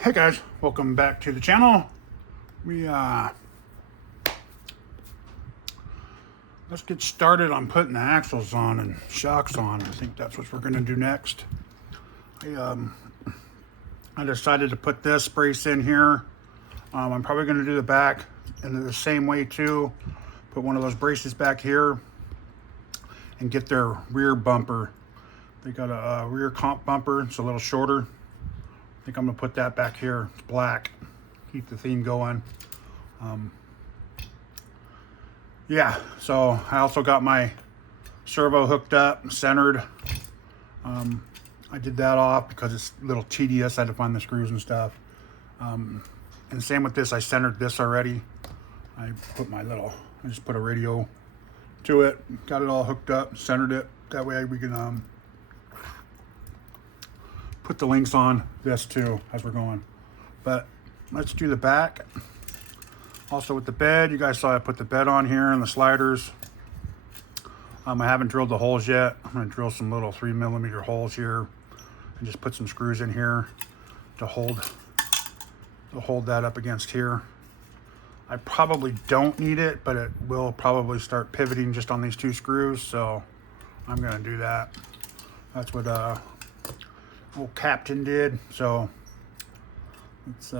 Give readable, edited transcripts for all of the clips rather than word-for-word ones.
Hey guys, welcome back to the channel. Let's get started on putting the axles on and shocks on. I think that's what we're gonna do next. I decided to put this brace in here. I'm probably gonna do the back in the same way too. Put one of those braces back here and get their rear bumper. They got a rear comp bumper. It's a little shorter. I think I'm gonna put that back here. It's black. Keep the theme going. Yeah, so I also got my servo hooked up, centered. I did that off because it's a little tedious. I had to find the screws and stuff. And same with this, I centered this already. I just put a radio to it, got it all hooked up, centered it. That way we can put the links on this too as we're going. But let's do the back. Also with the bed, you guys saw I put the bed on here and the sliders. I haven't drilled the holes yet. I'm gonna drill some little 3mm holes here and just put some screws in here to hold that up against here. I probably don't need it, but it will probably start pivoting just on these two screws, so I'm gonna do that. That's what old Captain did, so let's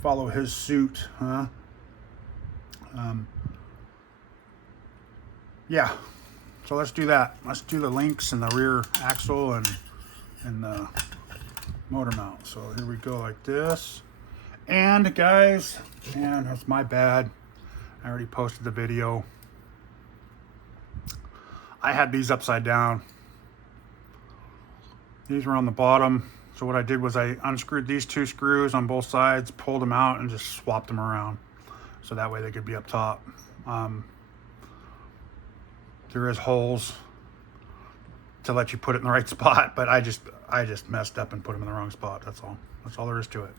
follow his suit, huh? Yeah, so let's do that. Let's do the links and the rear axle and the motor mount. So here we go, like this. And guys, man, that's my bad. I already posted the video. I had these upside down. These were on the bottom. So what I did was I unscrewed these two screws on both sides, pulled them out, and just swapped them around. So that way they could be up top. There is holes to let you put it in the right spot, but I just messed up and put them in the wrong spot. That's all. That's all there is to it.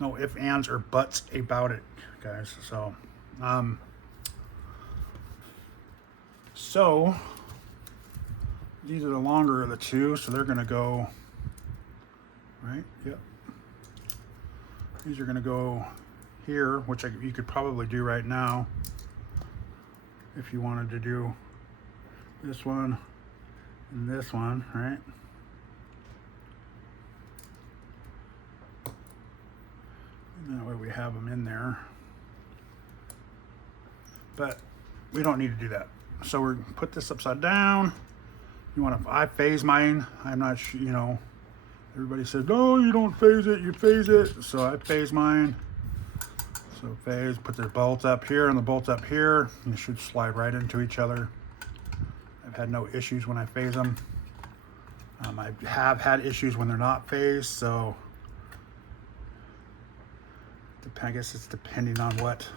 No ifs, ands, or buts about it, guys. So these are the longer of the two, so they're gonna go right. Yep. These are gonna go here, which you could probably do right now if you wanted to do this one and this one, right? And that way we have them in there. But we don't need to do that. So we're gonna put this upside down. I phase mine. I'm not sure, everybody says, no, you don't phase it, you phase it. So I phase mine. So phase, put the bolt up here and the bolt up here. And they should slide right into each other. I've had no issues when I phase them. I have had issues when they're not phased, so I guess it's depending on what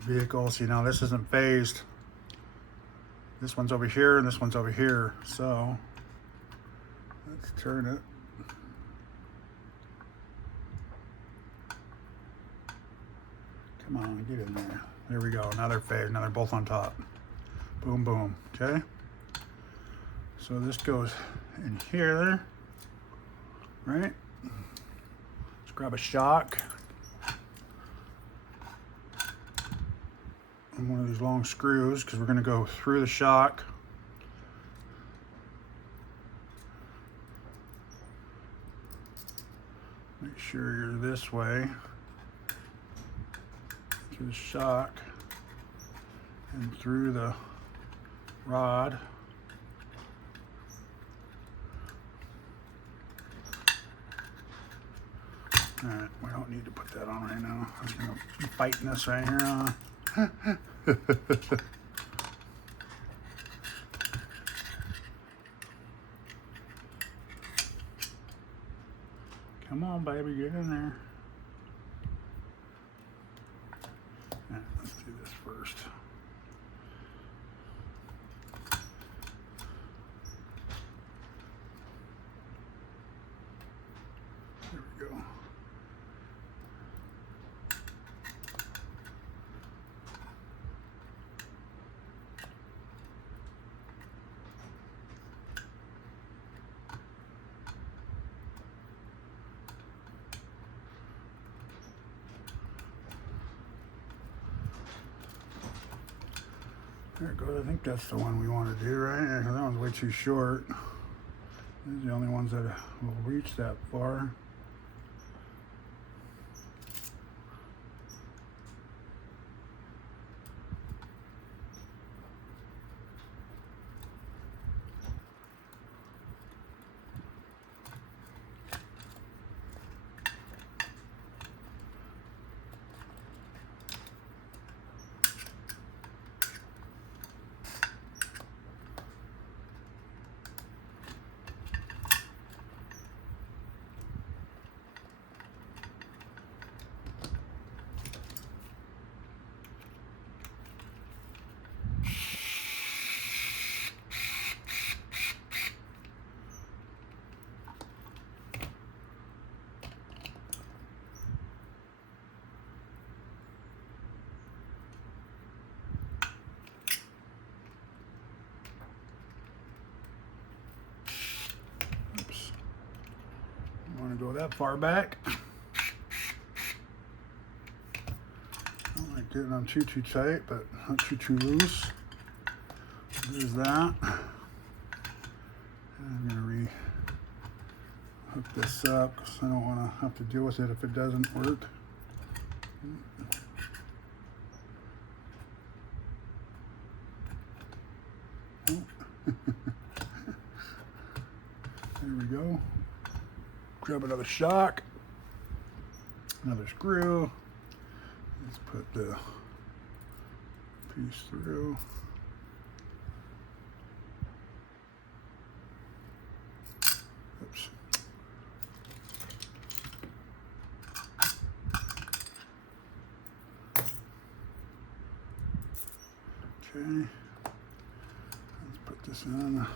vehicles. This isn't phased. This one's over here and this one's over here. So let's turn it. Come on, get in there. There we go. Now they're phased. Now they're both on top. Boom, boom. Okay. So this goes in here, right? Let's grab a shock and one of these long screws because we're going to go through the shock. Make sure you're this way through the shock and through the rod. All right, we don't need to put that on right now. I'm just gonna be fighting this right here. Come on, baby, get in there. All right, let's do this first. There we go. There it goes. I think that's the one we want to do, right? Yeah, that one's way too short. These are the only ones that will reach that far. Oops. I want to go that far back. I don't like getting on too tight, but not too loose. There's that. And I'm gonna hook this up because I don't want to have to deal with it if it doesn't work. Oh. There we go. Grab another shock, another screw. Let's put the piece through. Oops. Okay. Let's put this in.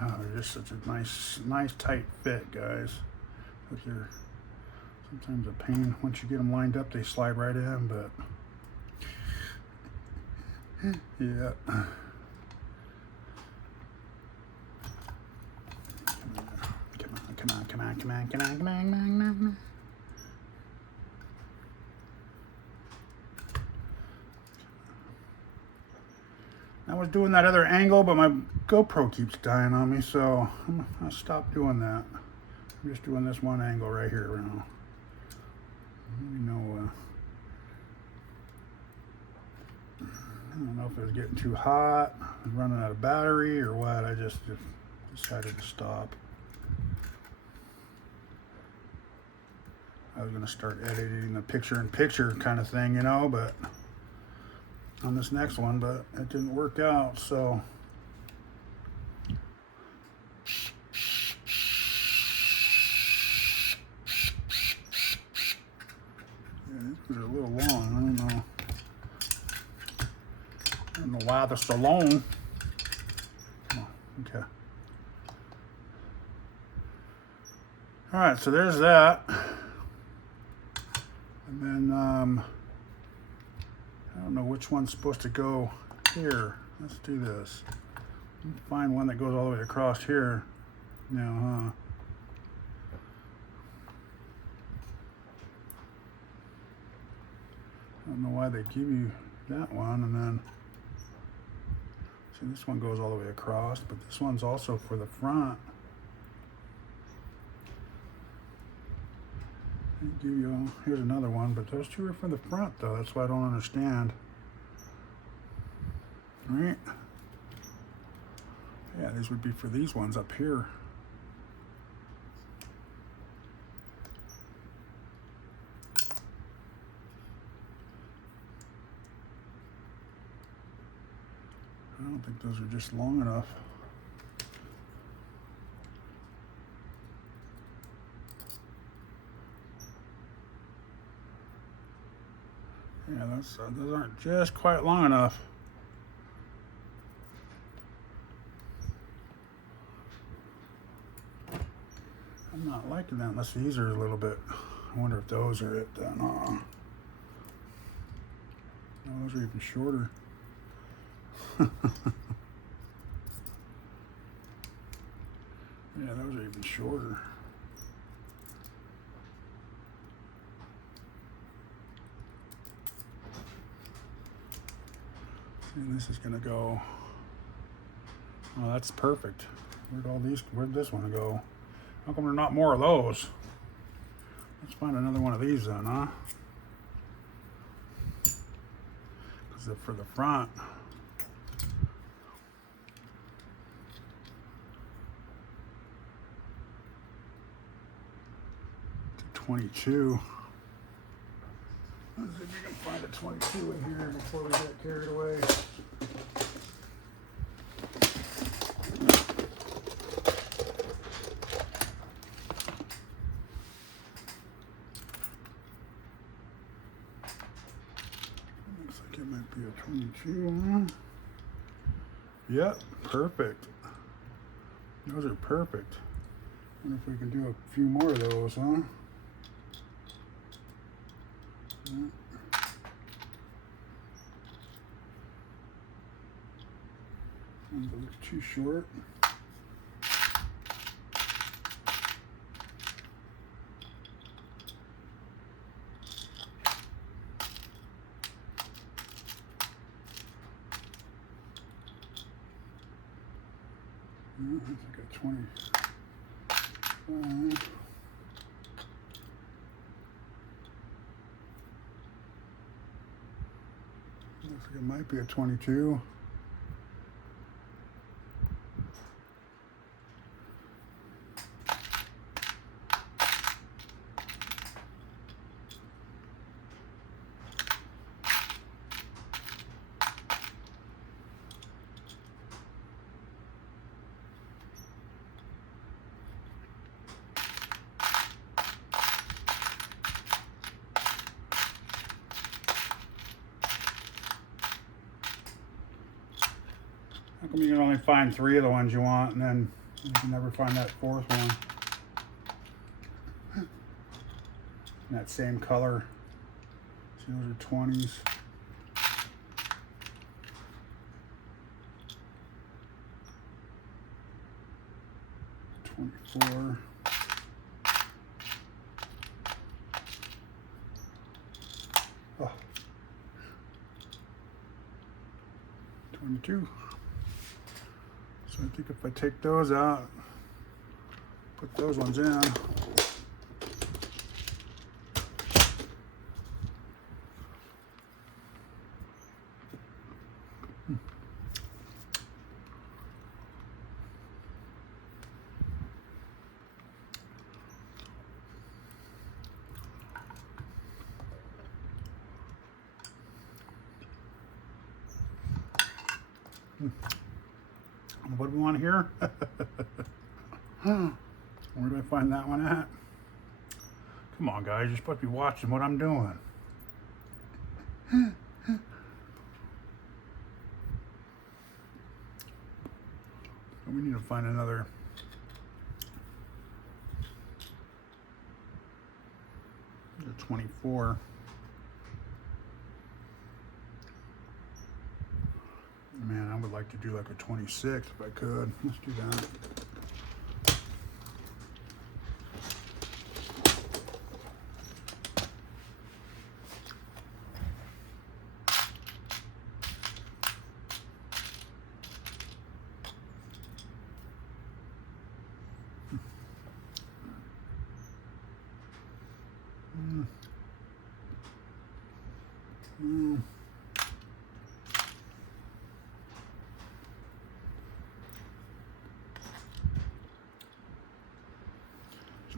Oh, they're just such a nice tight fit, guys. But they're sometimes a pain. Once you get them lined up, they slide right in, but yeah. Come on. I was doing that other angle, but my GoPro keeps dying on me, so I'll stop doing that. I'm just doing this one angle right here now. You know, I don't know if it was getting too hot, running out of battery, or what. I just decided to stop. I was going to start editing the picture-in-picture kind of thing, you know, but on this next one, but it didn't work out, so yeah, these are a little long. I don't know why they're so long. Oh, okay. All right, so there's that. And then I don't know which one's supposed to go here. Let's do this. Find one that goes all the way across here now, huh? I don't know why they give you that one, and then see, this one goes all the way across, but this one's also for the front. Give you, here's another one, but those two are for the front though. That's why I don't understand. Right? Yeah, these would be for these ones up here. I don't think those are just long enough. Yeah, those aren't just quite long enough. I'm not liking that unless these are a little bit. I wonder if those are it then. No, those are even shorter. Yeah, those are even shorter. And this is gonna go, oh, that's perfect. Where'd this one go? How come there are not more of those? Let's find another one of these then, huh? Because for the front, 22. Let's see if you can find a 22 in here before we get carried away. Looks like it might be a 22. Yep, perfect. Those are perfect. Wonder if we can do a few more of those, huh? One's a little too short. That's like a 20. Looks like it might be a 22. How come you can only find 3 of the ones you want, and then you can never find that 4th one? In that same color. See, those are 20s. $24. Oh. 22. So I think if I take those out, put those ones in. What do we want here? Where do I find that one at? Come on, guys, you're supposed to be watching what I'm doing. We need to find another. The 24. Man, I would like to do like a 26 if I could. Let's do that.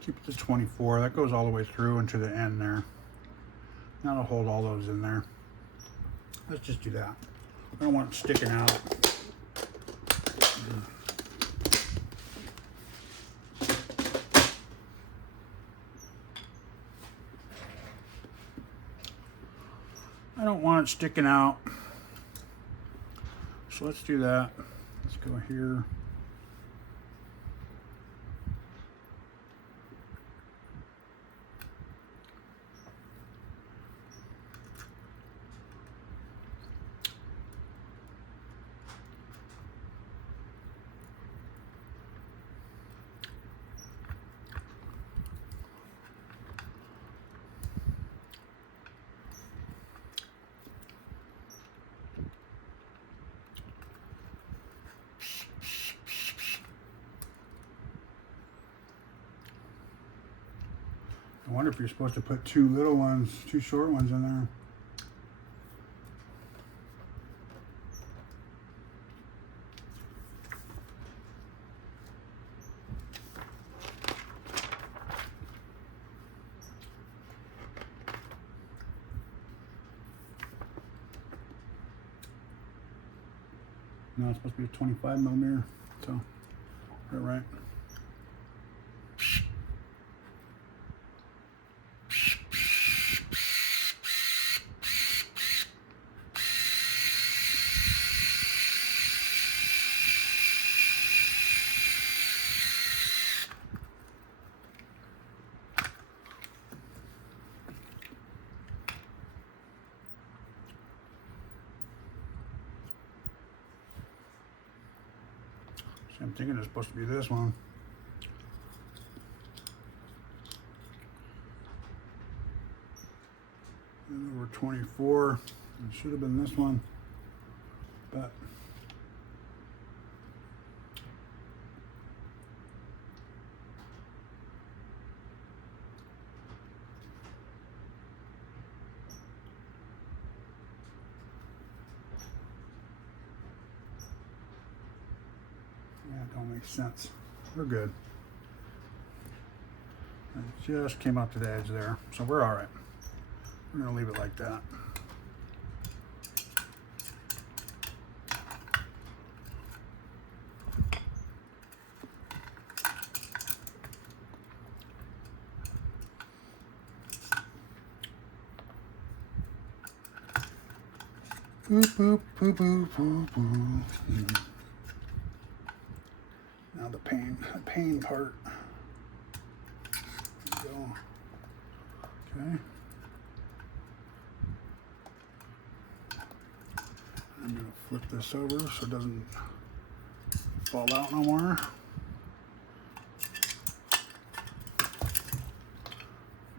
Keep it to 24. That goes all the way through into the end there. That'll hold all those in there. Let's just do that. I don't want it sticking out. I don't want it sticking out. So let's do that. Let's go here. I wonder if you're supposed to put two little ones, two short ones in there. No, it's supposed to be a 25 millimeter, so you're right. I'm thinking it's supposed to be this one. And over 24. It should have been this one, but yeah, it don't make sense. We're good. It just came up to the edge there, so we're all right. We're gonna leave it like that. Boop, boop, boop, boop, boop, boop. Now the pain part. There we go. Okay. I'm gonna flip this over so it doesn't fall out no more. All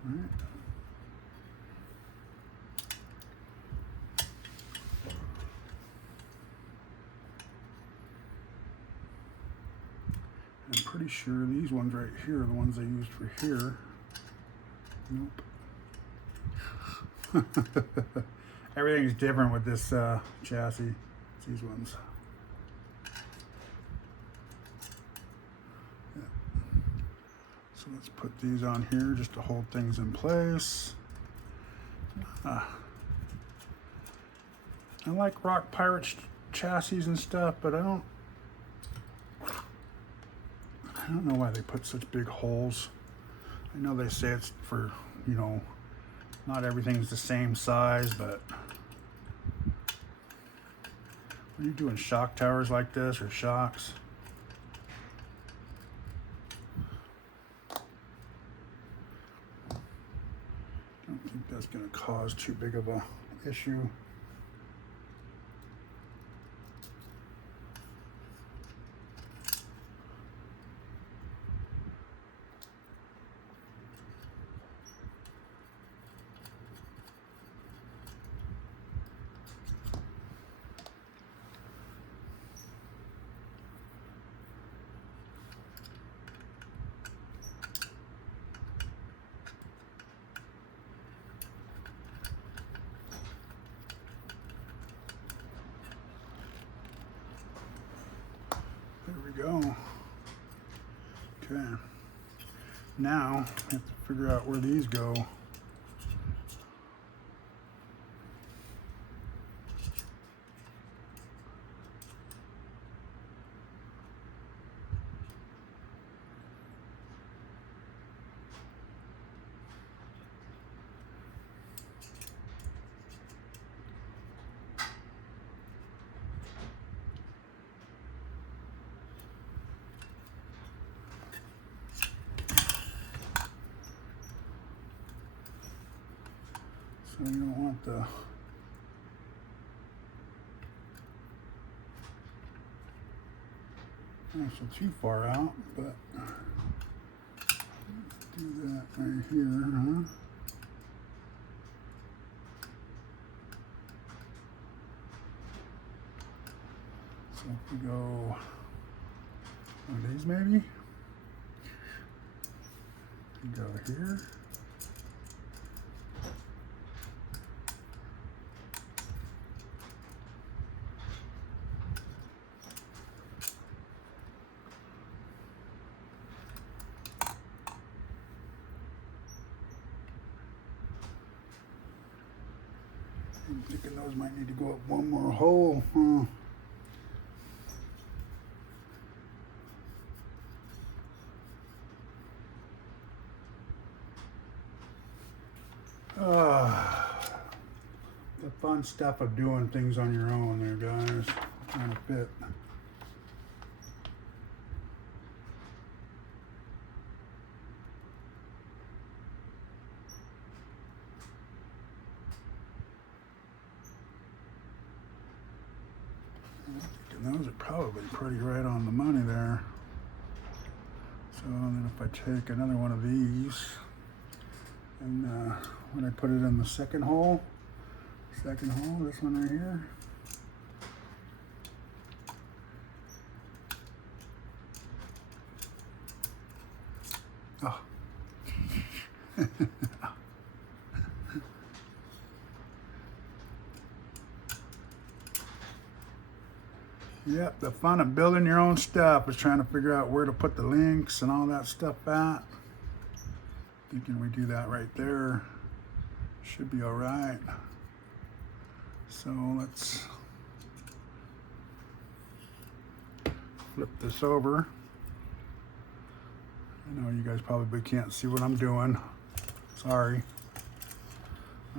right. I'm pretty sure these ones right here are the ones they used for here. Nope. Everything's different with this chassis. It's these ones. Yeah. So let's put these on here just to hold things in place. I like Rock Pirates chassis and stuff, but I don't know why they put such big holes. I know they say it's for, you know, not everything's the same size, but when you're doing shock towers like this or shocks, I don't think that's going to cause too big of a issue. There we go. Okay. Now we have to figure out where these go. So you don't want the actually too far out, but do that right here, huh? So if we go one of these maybe, and go here. I'm thinking those might need to go up one more hole. The fun stuff of doing things on your own there, guys. Trying to fit. Those are probably pretty right on the money there. So then if I take another one of these and when I put it in the second hole, this one right here. Oh. Yep, the fun of building your own stuff is trying to figure out where to put the links and all that stuff at. Thinking we do that right there. Should be all right. So let's flip this over. I know you guys probably can't see what I'm doing. Sorry.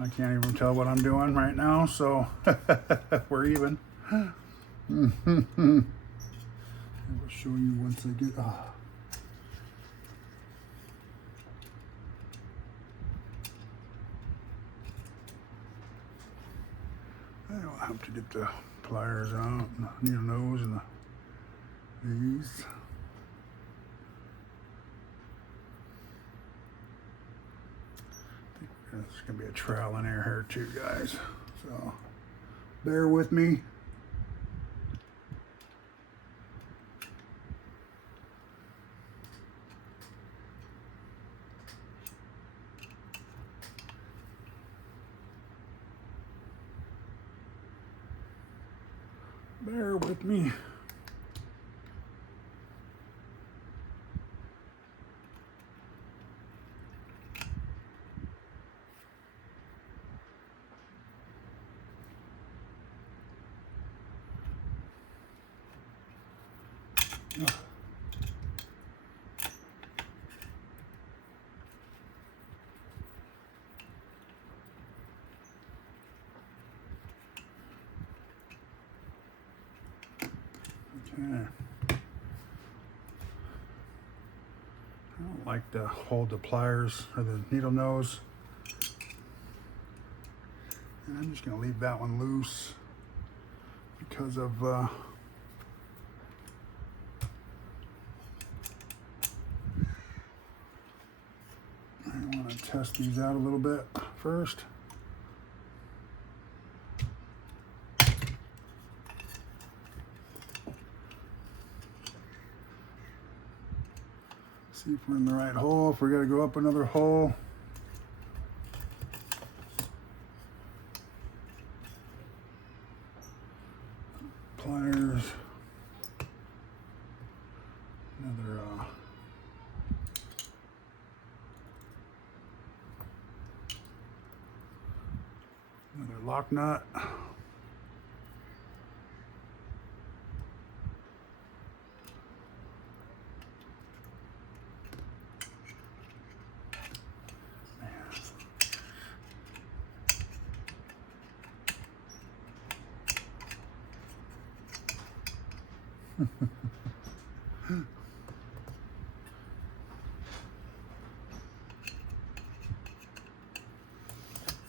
I can't even tell what I'm doing right now, so we're even. I will show you once I get. I don't have to get the pliers out, needle nose, and these. I think there's gonna be a trowel in here too, guys. So bear with me. Bear with me. Okay. I don't like to hold the pliers or the needle nose. And I'm just going to leave that one loose because of I want to test these out a little bit first. See if we're in the right hole, if we got to go up another hole. Pliers. Another lock nut.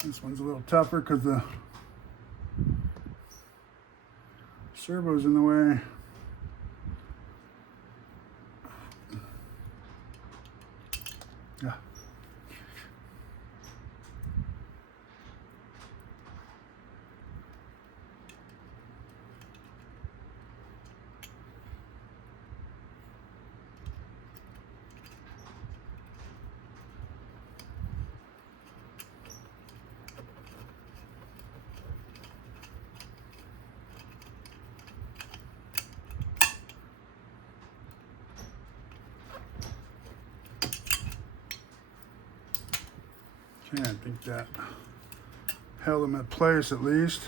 This one's a little tougher because the servo's in the way. Yeah. Okay, I think that held them in place at least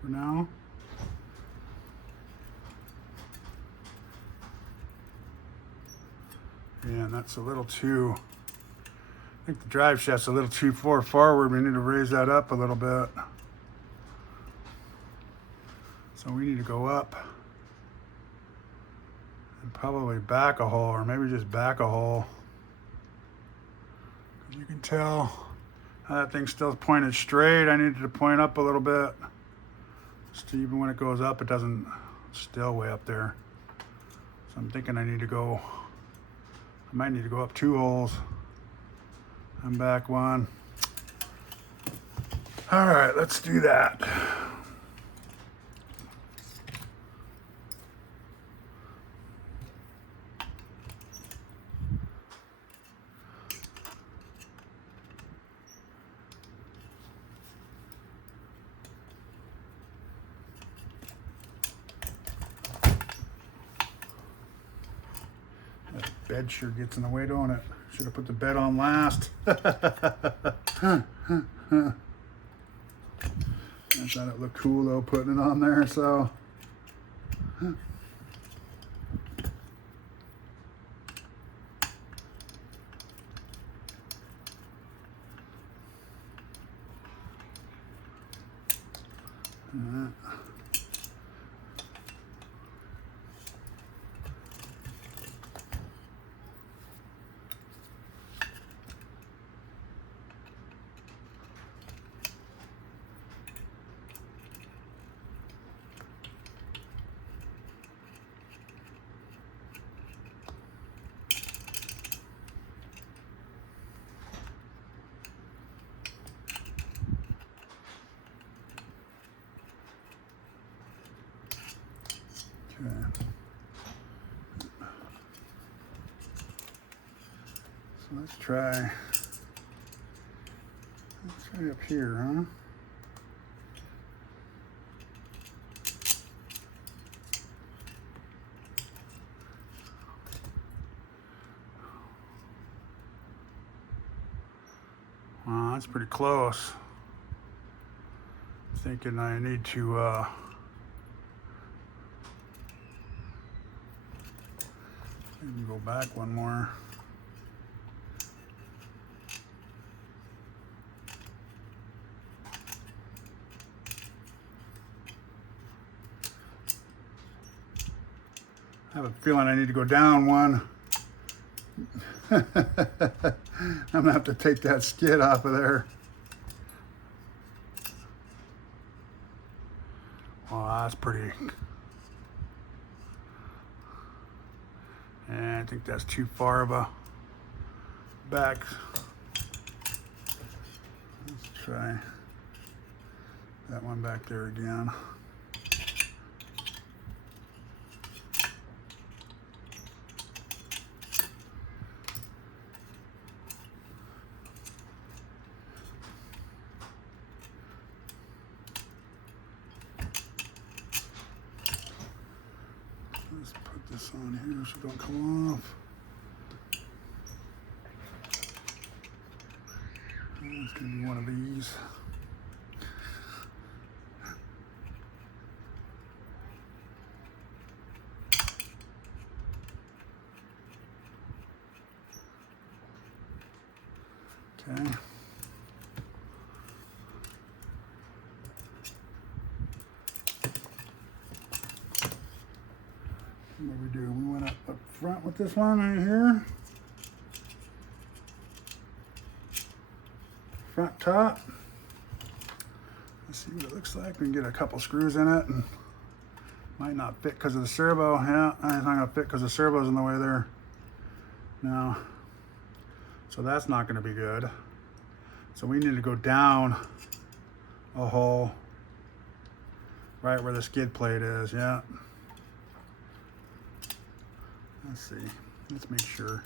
for now. Yeah, and that's a little too, I think the drive shaft's a little too far forward. We need to raise that up a little bit. So we need to go up and probably back a hole, or maybe just back a hole. You can tell how that thing's still pointed straight. I needed to point up a little bit. So even when it goes up, it doesn't, still way up there. So I'm thinking I might need to go up 2 holes. I'm back 1. All right, let's do that. Bed sure gets in the way, don't it? Should have put the bed on last. I thought it looked cool though, putting it on there, so. So let's try up here, huh? Wow, that's pretty close. Thinking I need to maybe go back one more. I have a feeling I need to go down 1. I'm gonna have to take that skid off of there. Well, that's pretty. And I think that's too far of a back. Let's try that one back there again. Let's put this on here so it don't come off. It's gonna be one of these. Okay. What we do? We went up front with this one right here. Front top. Let's see what it looks like. We can get a couple screws in it, and might not fit because of the servo. Yeah, it's not gonna fit because the servo's in the way there. No. So that's not gonna be good. So we need to go down a hole right where the skid plate is. Yeah. Let's see. Let's make sure.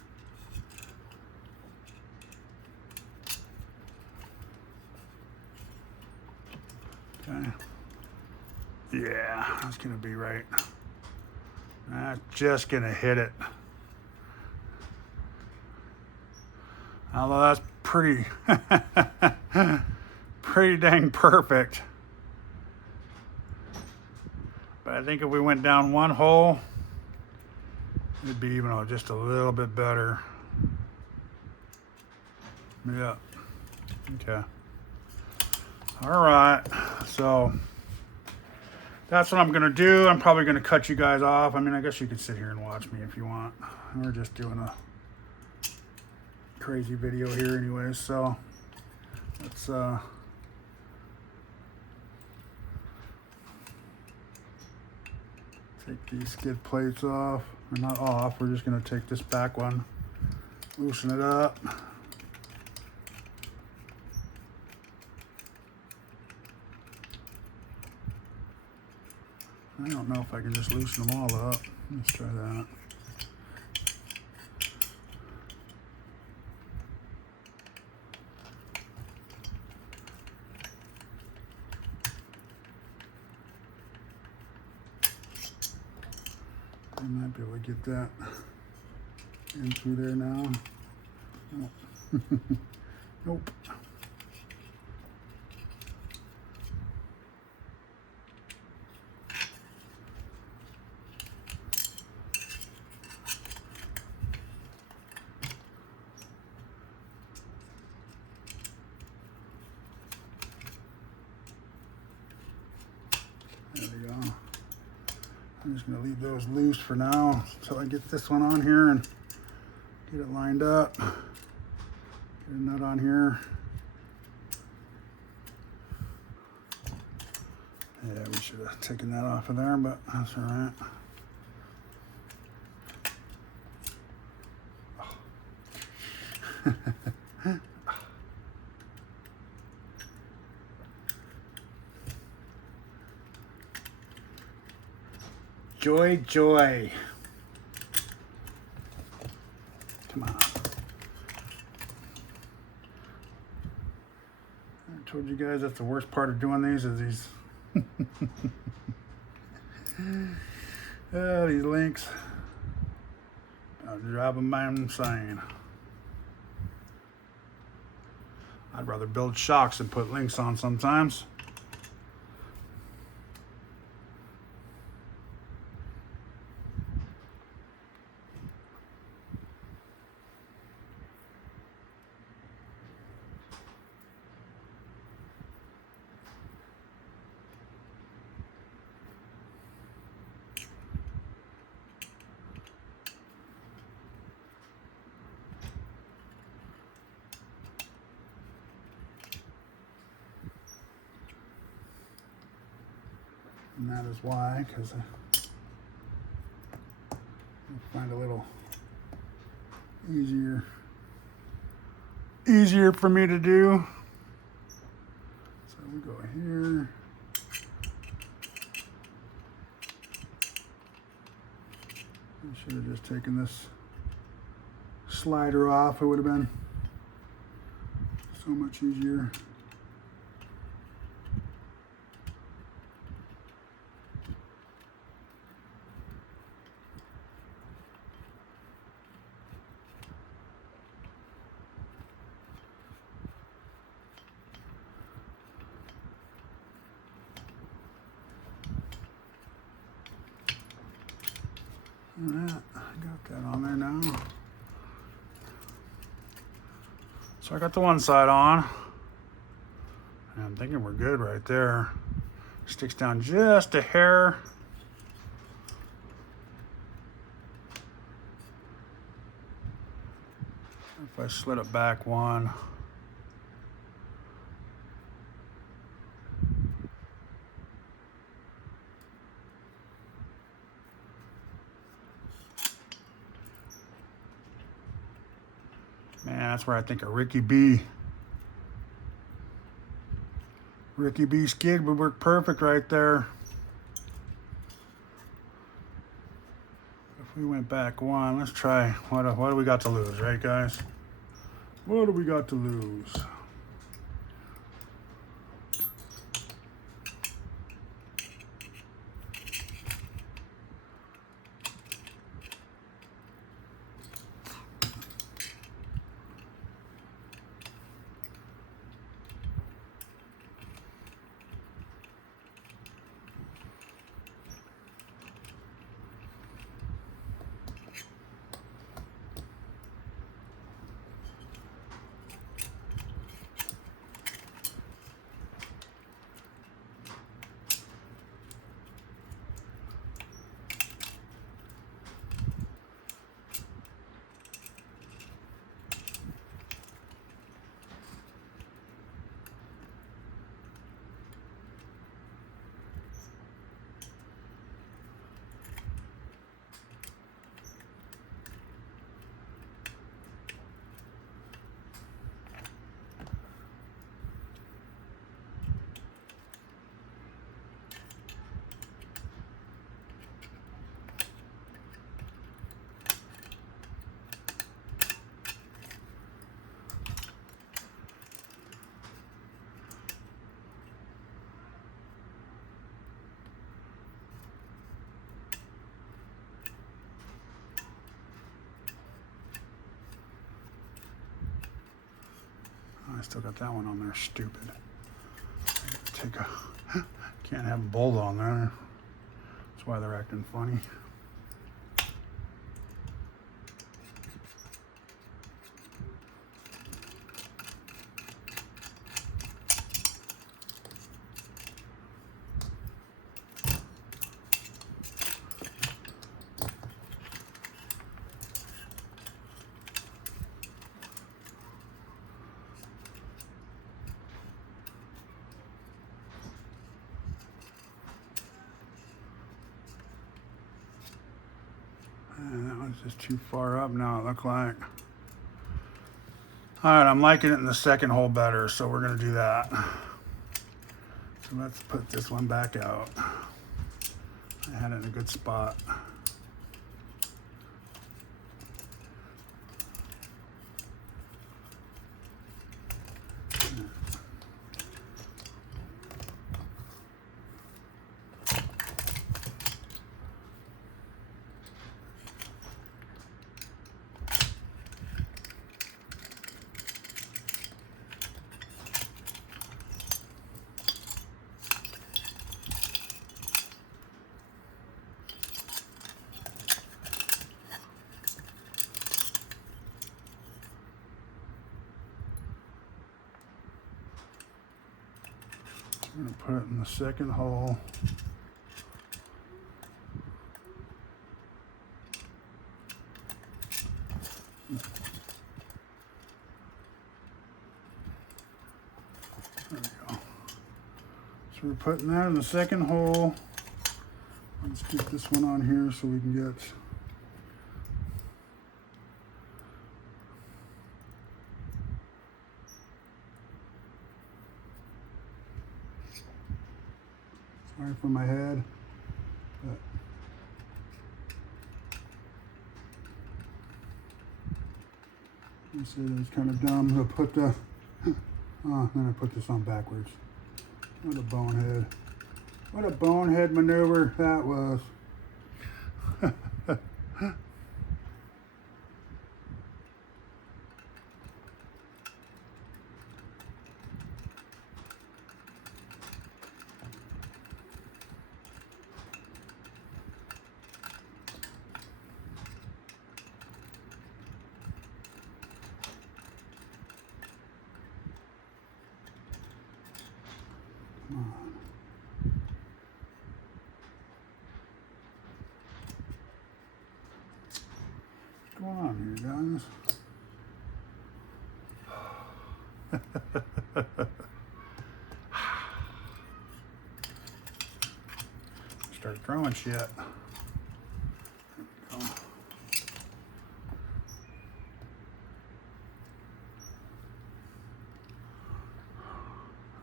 Okay. Yeah, that's gonna be right. That's just gonna hit it. Although that's pretty pretty dang perfect. But I think if we went down one hole, it'd be even just a little bit better. Yeah. Okay. All right. So that's what I'm going to do. I'm probably going to cut you guys off. I mean, I guess you could sit here and watch me if you want. We're just doing a crazy video here anyways. So let's take these skid plates off. Or not off. We're just going to take this back one, loosen it up. I don't know if I can just loosen them all up. Let's try that. I might be able to get that in through there now. Oh. Nope. There we go. I'm just going to leave those loose for now until I get this one on here and get it lined up. Get a nut on here. Yeah, we should have taken that off of there, but that's all right. Joy, joy. Come on. I told you guys that's the worst part of doing these is these these links. I'll drive them insane. I'd rather build shocks than put links on sometimes. And that is why, because I find a little easier for me to do. So we go here. I should have just taken this slider off. It would have been so much easier. That, I got that on there now. So I got the one side on. And I'm thinking we're good right there. Sticks down just a hair. If I slid it back one. Man, that's where I think a Ricky B skid would work perfect right there. If we went back one, let's try. What do we got to lose, right, guys? What do we got to lose? I still got that one on there. Stupid. Take a. Can't have a bolt on there. That's why they're acting funny. And that one's just too far up now, it looked like. Alright, I'm liking it in the second hole better, so we're going to do that. So let's put this one back out. I had it in a good spot. I'm going to put it in the second hole. There we go. So we're putting that in the second hole. Let's get this one on here so we can get sorry for my head, but I said it was kind of dumb to put the oh, then I put this on backwards. What a bonehead. What a bonehead maneuver that was. Come on. What's going on here, guys? Start throwing shit. There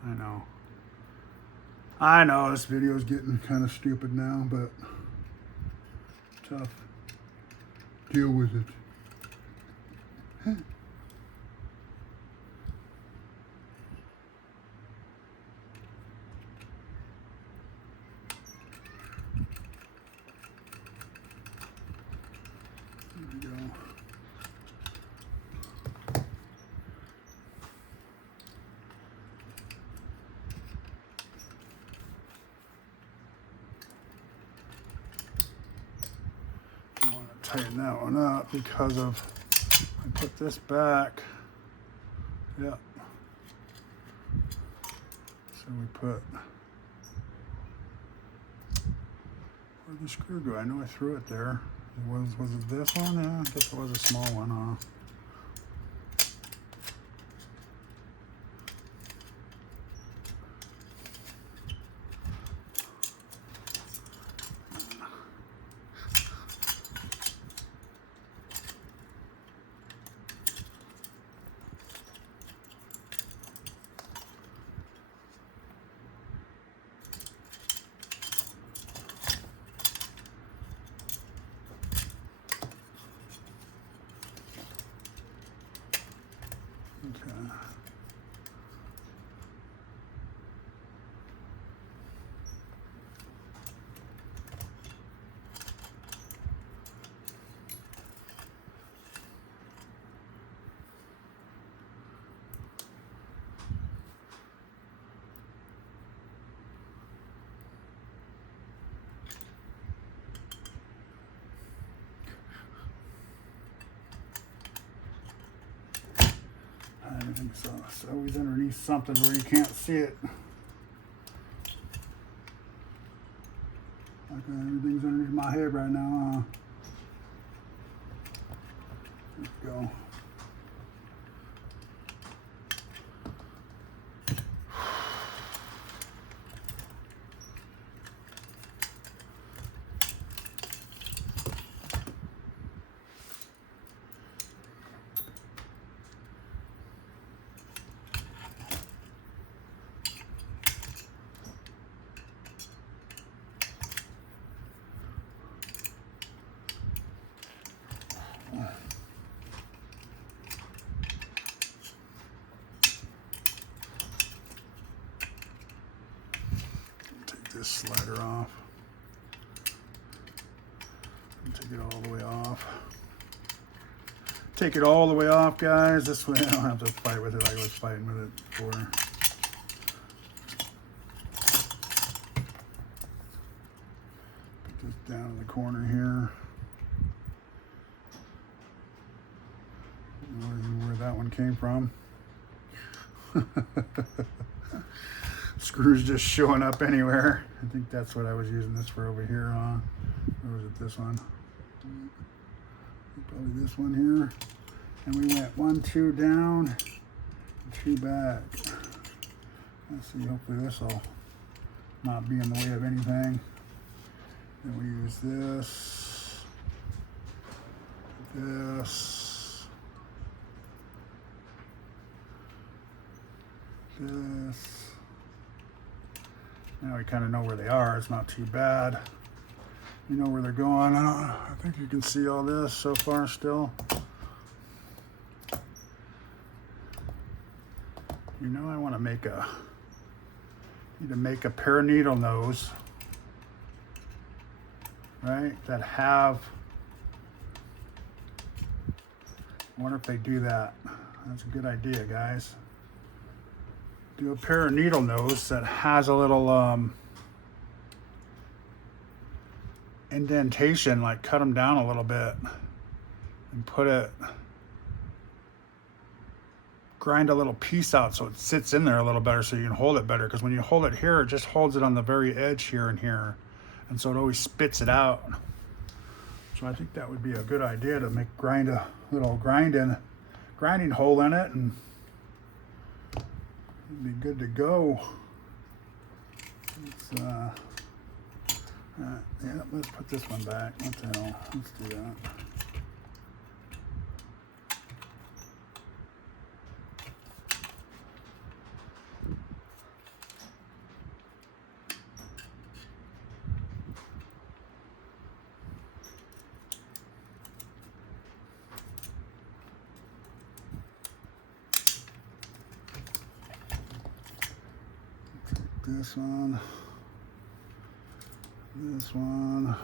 we go. I know this video is getting kind of stupid now, but tough. Deal with it. There we go. Tighten that one up because of I put this back. Yep. So we put where'd the screw go? I know I threw it there. Was it this one? Yeah, I guess it was a small one, huh? I think so. It's always underneath something where you can't see it. Like everything's underneath my head right now. Let's go. This slider off and take it all the way off. Take it all the way off, guys. This way I don't have to fight with it like I was fighting with it before. Put this down in the corner here. Where that one came from. Screws just showing up anywhere. I think that's what I was using this for over here on. Or was it this one? Probably this one here. And we went 1, 2 down, 2 back. Let's see, hopefully this will not be in the way of anything. Then we use this, this, this. Now we kind of know where they are. It's not too bad. You know where they're going. I think you can see all this so far still. You know, I want to need to make a pair of needle nose, right? That have. I wonder if they do that. That's a good idea, guys. Do a pair of needle nose that has a little indentation, like cut them down a little bit and grind a little piece out so it sits in there a little better so you can hold it better, because when you hold it here, it just holds it on the very edge here and here, and so it always spits it out. So I think that would be a good idea to grind a little grinding hole in it, and it'd be good to go. Yeah, let's put this one back. What the hell? Let's do that. This one, this one,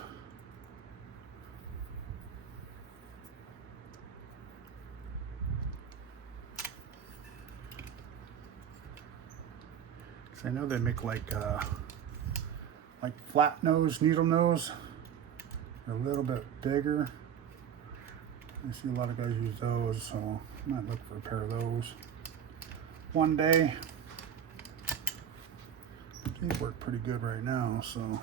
so I know they make like flat nose, needle nose. They're a little bit bigger. I see a lot of guys use those, so I might look for a pair of those one day. These work pretty good right now, so.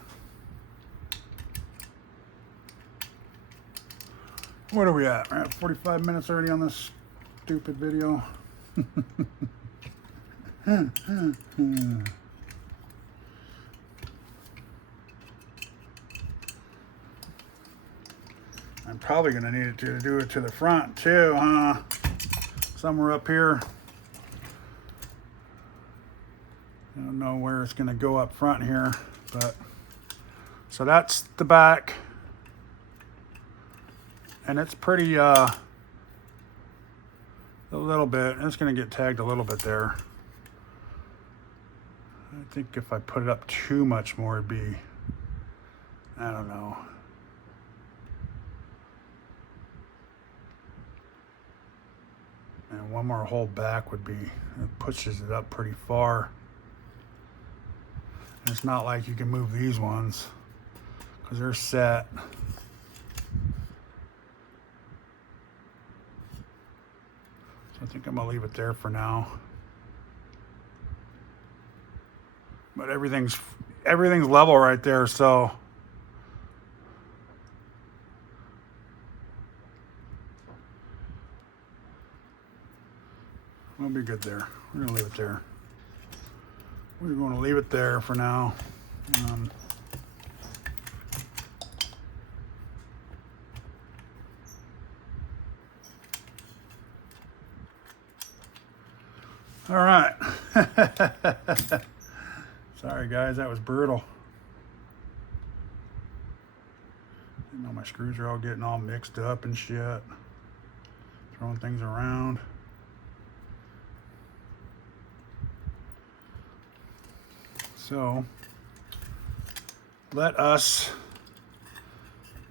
What are we at? We're at 45 minutes already on this stupid video. I'm probably gonna need it to do it to the front too, huh? Somewhere up here. I don't know where it's going to go up front here, but so that's the back, and it's pretty a little bit. It's going to get tagged a little bit there. I think if I put it up too much more, it'd be, I don't know. And one more hole back would be, it pushes it up pretty far. It's not like you can move these ones because they're set. So I think think I'm gonna leave it there for now. But everything's level right there, so we'll be good there. We're gonna leave it there. We're going to leave it there for now. All right. Sorry guys, that was brutal. You know, my screws are all getting all mixed up and shit. Throwing things around. So, let us,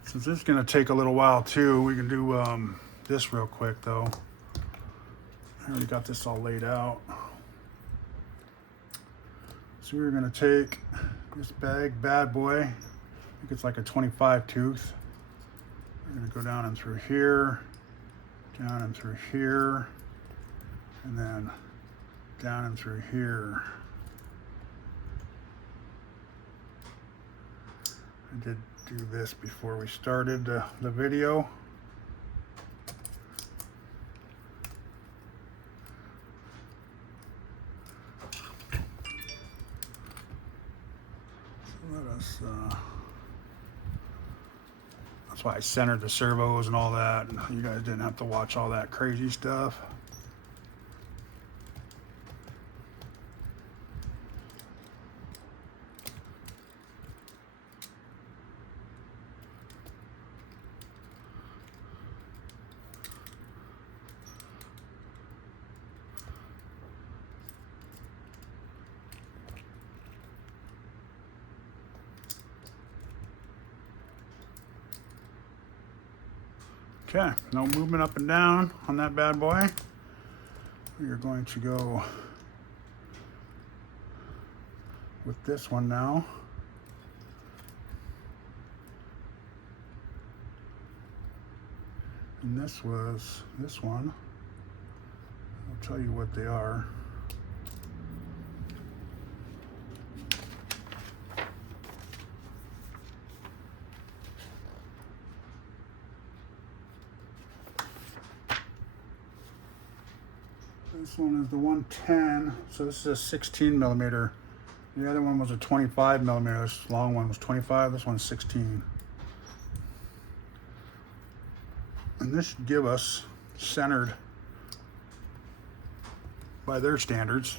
since it's going to take a little while too, we can do this real quick though. I already got this all laid out. So we're going to take this bad boy. I think it's like a 25 tooth. We're going to go down and through here, down and through here, and then down and through here. I did do this before we started the video. That's why I centered the servos and all that. You guys didn't have to watch all that crazy stuff. Okay, no movement up and down on that bad boy. We are going to go with this one now. And this was this one. I'll tell you what they are. This one is the 110, so this is a 16 millimeter. The other one was a 25 millimeter. This long one was 25, this one's 16. And this should give us, centered by their standards,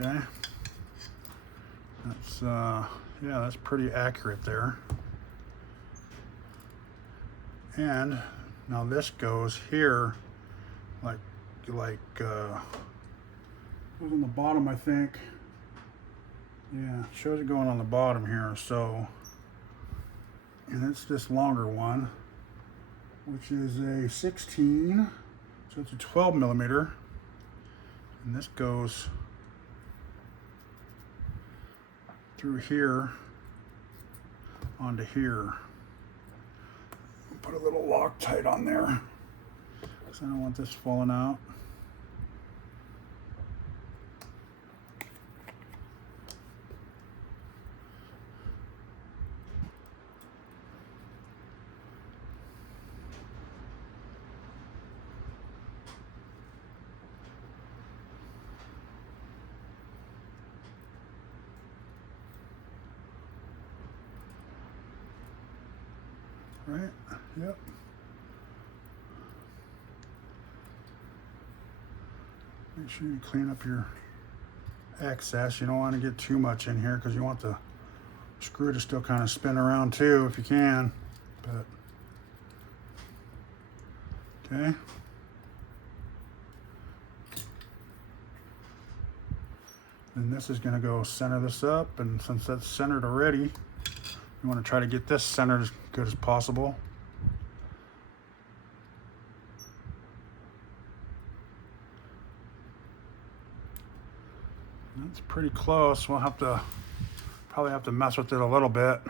okay. That's yeah, that's pretty accurate there. And now this goes here, like goes on the bottom, I think. Yeah, it shows it going on the bottom here. So, and it's this longer one, which is a 16, so it's a 12 millimeter, and this goes through here onto here. Put a little Loctite on there because I don't want this falling out. Right? Yep. Make sure you clean up your excess. You don't want to get too much in here because you want the screw to still kind of spin around too if you can. But okay. And this is going to go center this up, and since that's centered already, you want to try to get this centered as good as possible. That It's pretty close. We'll have to probably have to mess with it a little bit.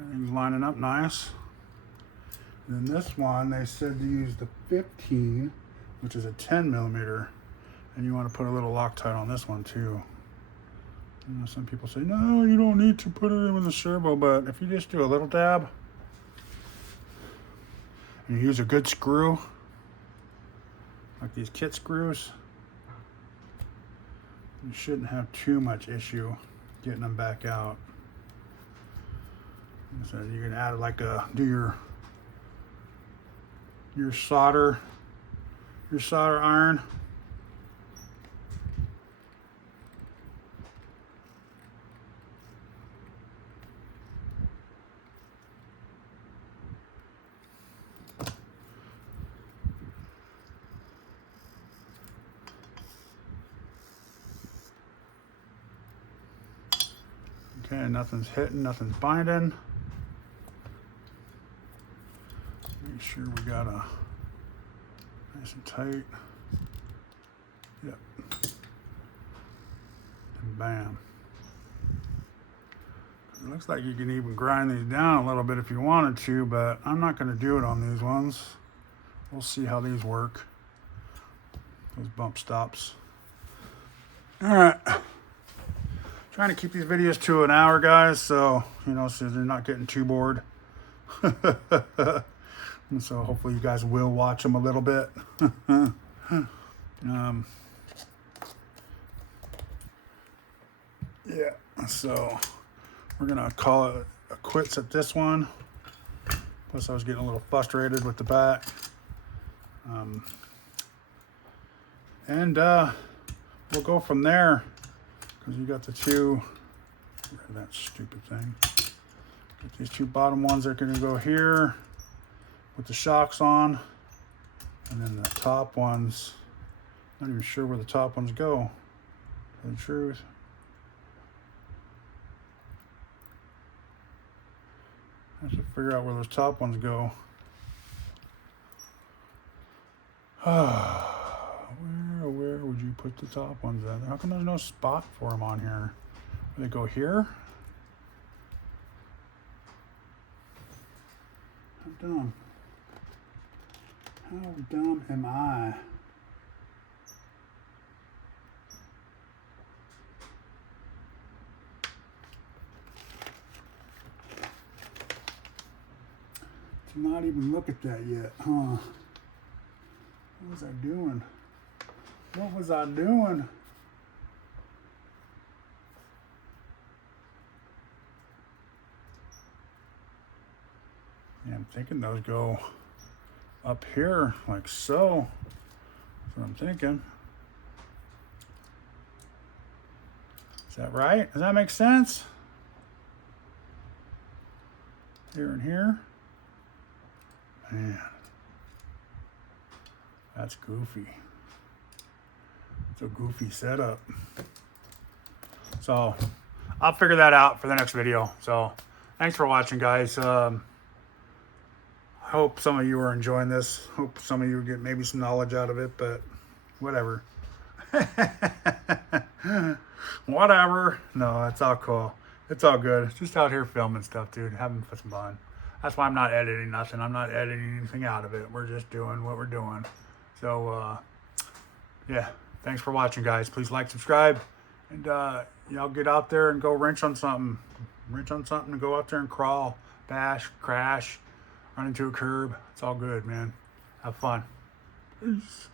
Everything's lining up nice. And then this one, they said to use the 15, which is a 10 millimeter. And you want to put a little Loctite on this one too. You know, some people say, no, you don't need to put it in with the servo, but if you just do a little dab, and you use a good screw, like these kit screws, you shouldn't have too much issue getting them back out. So you can add like do your solder iron. Okay, nothing's hitting, nothing's binding. Make sure we got a nice and tight. Yep. And bam. It looks like you can even grind these down a little bit if you wanted to, but I'm not going to do it on these ones. We'll see how these work. Those bump stops. All right. Trying to keep these videos to an hour, guys, so you know, so they're not getting too bored. And so hopefully you guys will watch them a little bit. Yeah, so we're gonna call it a quits at this one. Plus I was getting a little frustrated with the back. We'll go from there, because you got the two, that stupid thing. Got these two bottom ones that are gonna go here with the shocks on, and then the top ones, not even sure where the top ones go, for the truth. I have to figure out where those top ones go. Where would you put the top ones at? How come there's no spot for them on here? Do they go here? How dumb. How dumb am I? To not even look at that yet, huh? What was I doing? What was I doing? Yeah, I'm thinking those go up here, like so. That's what I'm thinking. Is that right? Does that make sense? Here and here. Man, that's goofy. It's a goofy setup. So I'll figure that out for the next video. So thanks for watching, guys. I hope some of you are enjoying this. Hope some of you get maybe some knowledge out of it, but whatever. Whatever. No, it's all cool. It's all good. It's just out here filming stuff, dude. Having some fun. That's why I'm not editing nothing. I'm not editing anything out of it. We're just doing what we're doing. So, yeah. Thanks for watching, guys. Please like, subscribe, and y'all get out there and go wrench on something. Wrench on something and go out there and crawl, bash, crash, run into a curb. It's all good, man. Have fun. Peace.